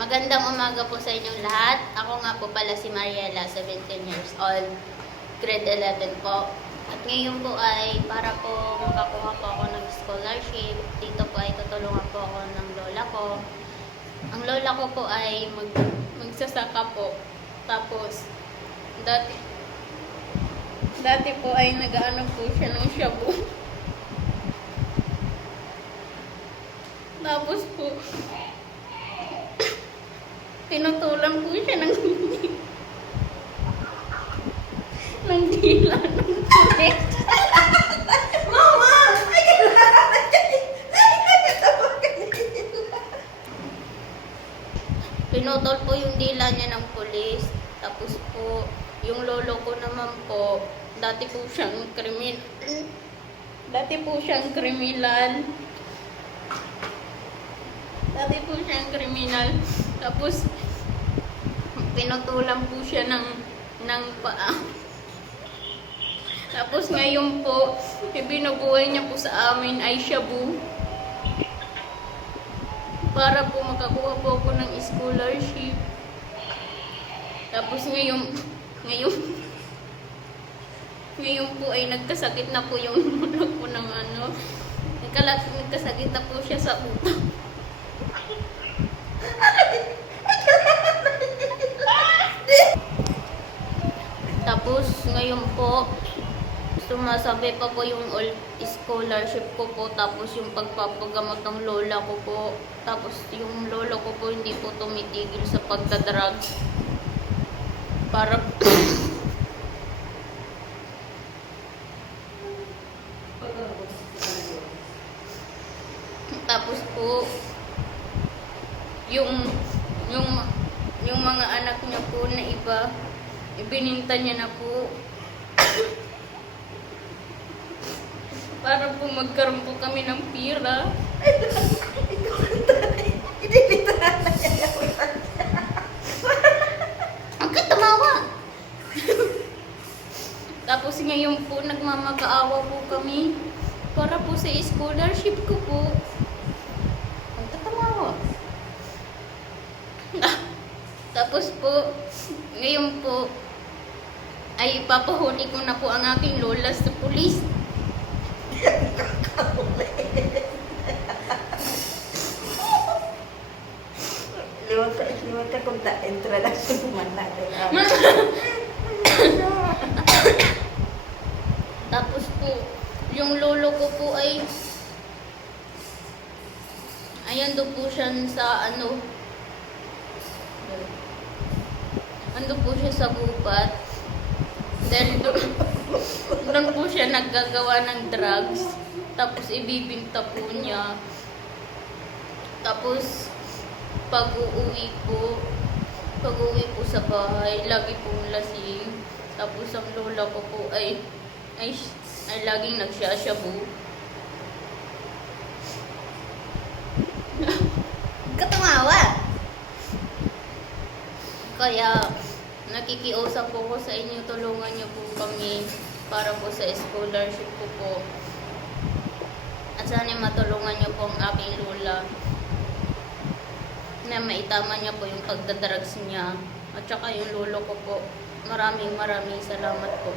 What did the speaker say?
Magandang umaga po sa inyong lahat. Ako nga po pala si Mariela, 17 years old, grade 11 po. At ngayon po ay para po makakuha po ako ng scholarship. Dito po ay tutulungan po ako ng lola ko. Ang lola ko po ay magsasaka po. Tapos, dati po ay nag-ano po siya ng shabu. Tapos po, pinutulan po siya ng dila ng pulis. Mama! Ay, Pinutol po yung dila niya ng pulis. Tapos po, yung lolo ko naman po, dati po siyang kriminal. Tapos, pinutulan po siya ng paa. Tapos ngayon po, ibinubuhay niya po sa amin ay shabu. Para po makakuha po ako ng scholarship. Tapos ngayon po ay nagkasakit na po yung ulo ko ng ano. Nagkasakit na po siya sa utak. Tapos ngayon po, sumasabi pa po yung scholarship ko po, tapos yung pagpapagamot ng lola ko po, tapos yung lolo ko po hindi po tumitigil sa pagdadrugs. Para tapos po yung mga anak niya po na iba, ibininta niya na po. Para po magkaroon po kami ng pira. Ang katumawa! Tapos ngayon po nagmamakaawa po kami para po sa scholarship ko po. Ang katumawa. Tapos po, ngayon po ay papahuli ko na po ang aking lola sa pulis. Liwag ka kung entra lang sa buman natin. Tapos po, yung lolo ko po ay ayan do po siya sa ano, ando po siya sa gubat. Dahil doon po siya naggagawa ng drugs. Tapos ibibinta po niya. Tapos pag-uwi po sa bahay, lagi pong lasing. Tapos ang lola ko po ay laging nagsashabu. Katumawa! Kaya nakikiusap po ko sa inyo, tulungan niyo po kami para po sa scholarship ko po. At sana matulungan niyo po ang aking lola na maitama niya po yung pagdadrugs niya. At saka yung lolo ko po. Maraming salamat po.